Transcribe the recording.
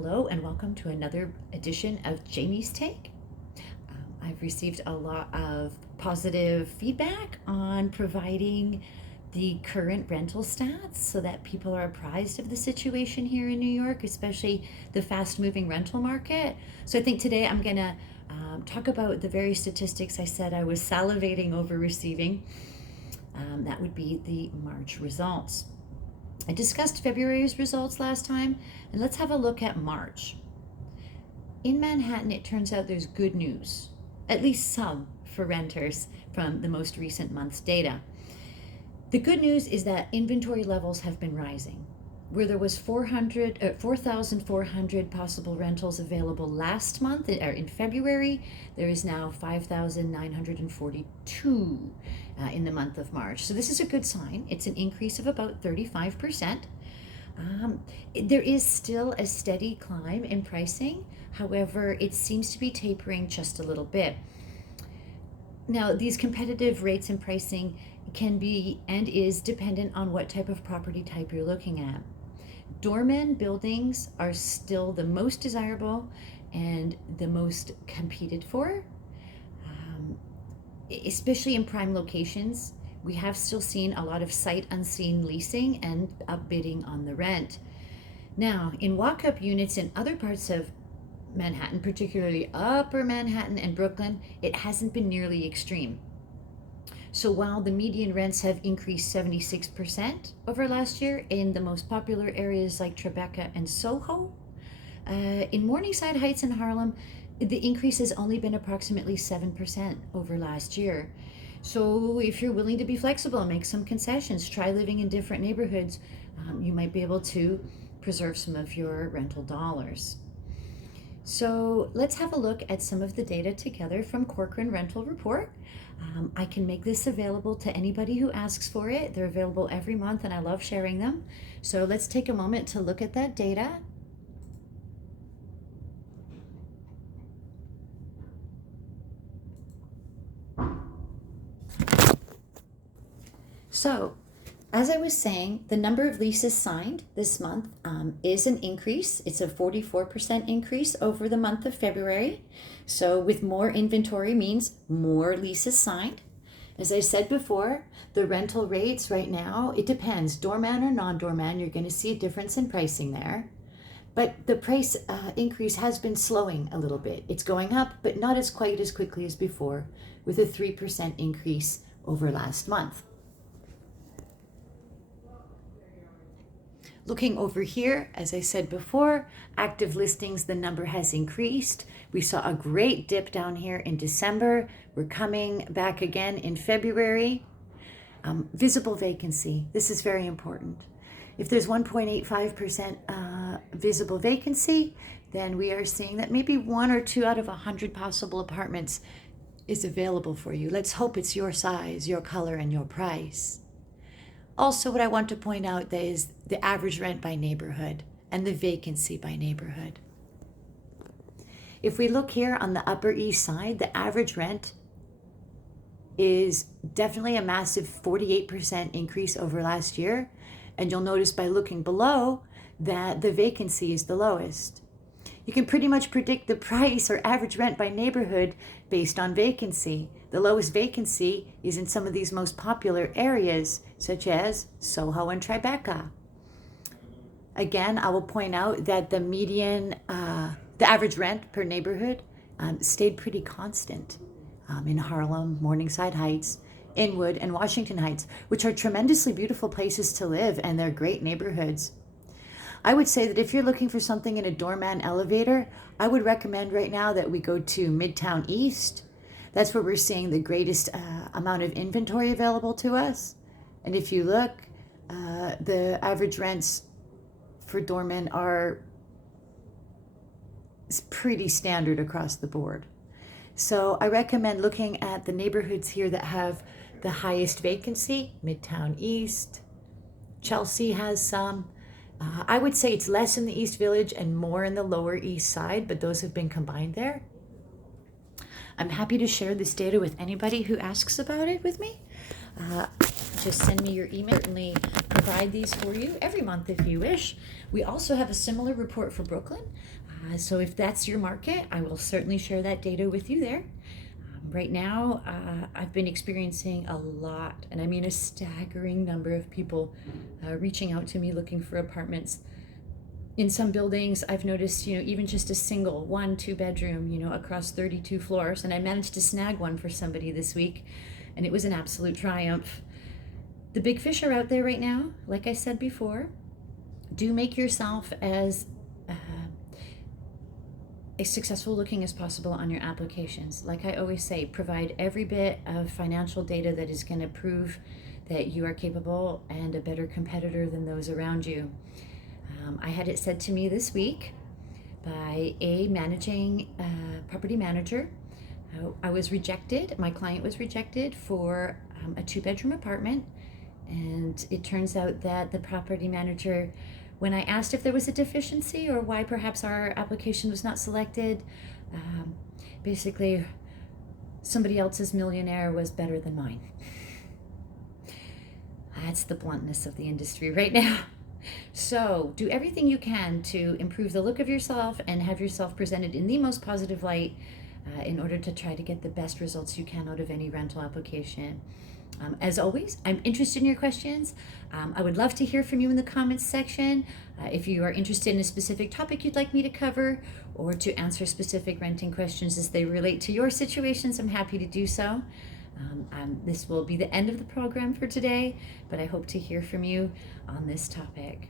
Hello and welcome to another edition of Jaime's Take. I've received a lot of positive feedback on providing the current rental stats so that people are apprised of the situation here in New York, especially the fast-moving rental market. So I think today I'm going to talk about the very statistics I said I was salivating over receiving. That would be the March results. I discussed February's results last time, and let's have a look at March. In Manhattan, it turns out there's good news, at least some for renters from the most recent month's data. The good news is that inventory levels have been rising. Where there was 4,400 possible rentals available last month, or in February, there is now 5,942 in the month of March. So this is a good sign. It's an increase of about 35%. There is still a steady climb in pricing. However, it seems to be tapering just a little bit. Now, these competitive rates and pricing can be and is dependent on what type of property type you're looking at. Doorman buildings are still the most desirable and the most competed for, especially in prime locations. We have still seen a lot of sight unseen leasing and upbidding on the rent. Now, in walk-up units in other parts of Manhattan, particularly Upper Manhattan and Brooklyn, it hasn't been nearly extreme. So while the median rents have increased 76% over last year in the most popular areas like Tribeca and Soho, in Morningside Heights and Harlem, the increase has only been approximately 7% over last year. So if you're willing to be flexible and make some concessions, try living in different neighborhoods, you might be able to preserve some of your rental dollars. So let's have a look at some of the data together from Corcoran Rental Report. I can make this available to anybody who asks for it. They're available every month and I love sharing them. So let's take a moment to look at that data. So, as I was saying, the number of leases signed this month is an increase. It's a 44% increase over the month of February. So with more inventory means more leases signed. As I said before, the rental rates right now, it depends. Doorman or non-doorman, you're going to see a difference in pricing there. But the price increase has been slowing a little bit. It's going up, but not as quite as quickly as before, with a 3% increase over last month. Looking over here, as I said before, active listings, the number has increased. We saw a great dip down here in December. We're coming back again in February. Visible vacancy, this is very important. If there's 1.85% visible vacancy, then we are seeing that maybe 1 or 2 out of 100 possible apartments is available for you. Let's hope it's your size, your color, and your price. Also, what I want to point out is the average rent by neighborhood and the vacancy by neighborhood. If we look here on the Upper East Side, the average rent is definitely a massive 48% increase over last year. And you'll notice by looking below that the vacancy is the lowest. You can pretty much predict the price or average rent by neighborhood based on vacancy. The lowest vacancy is in some of these most popular areas, such as Soho and Tribeca. Again, I will point out that the median, the average rent per neighborhood stayed pretty constant in Harlem, Morningside Heights, Inwood, and Washington Heights, which are tremendously beautiful places to live, and they're great neighborhoods. I would say that if you're looking for something in a doorman elevator, I would recommend right now that we go to Midtown East. That's where we're seeing the greatest amount of inventory available to us. And if you look, the average rents for doormen are pretty standard across the board. So I recommend looking at the neighborhoods here that have the highest vacancy. Midtown East, Chelsea has some. I would say it's less in the East Village and more in the Lower East Side, but those have been combined there. I'm happy to share this data with anybody who asks about it with me. just send me your email. Certainly provide these for you every month if you wish. We also have a similar report for Brooklyn. So if that's your market, I will certainly share that data with you there. Right now, I've been experiencing a lot, and I mean a staggering number of people reaching out to me looking for apartments. In some buildings, I've noticed, even just a single 1-2 bedroom, across 32 floors. And I managed to snag one for somebody this week, and it was an absolute triumph. The big fish are out there right now. Like I said before, do make yourself as successful looking as possible on your applications. Like I always say, provide every bit of financial data that is going to prove that you are capable and a better competitor than those around you. I had it said to me this week by a managing property manager. I was rejected. My client was rejected for a 2-bedroom apartment, and it turns out that the property manager, when I asked if there was a deficiency or why perhaps our application was not selected, basically somebody else's millionaire was better than mine. That's the bluntness of the industry right now. So do everything you can to improve the look of yourself and have yourself presented in the most positive light in order to try to get the best results you can out of any rental application. As always, I'm interested in your questions. I would love to hear from you in the comments section. If you are interested in a specific topic you'd like me to cover or to answer specific renting questions as they relate to your situations, I'm happy to do so. This will be the end of the program for today, but I hope to hear from you on this topic.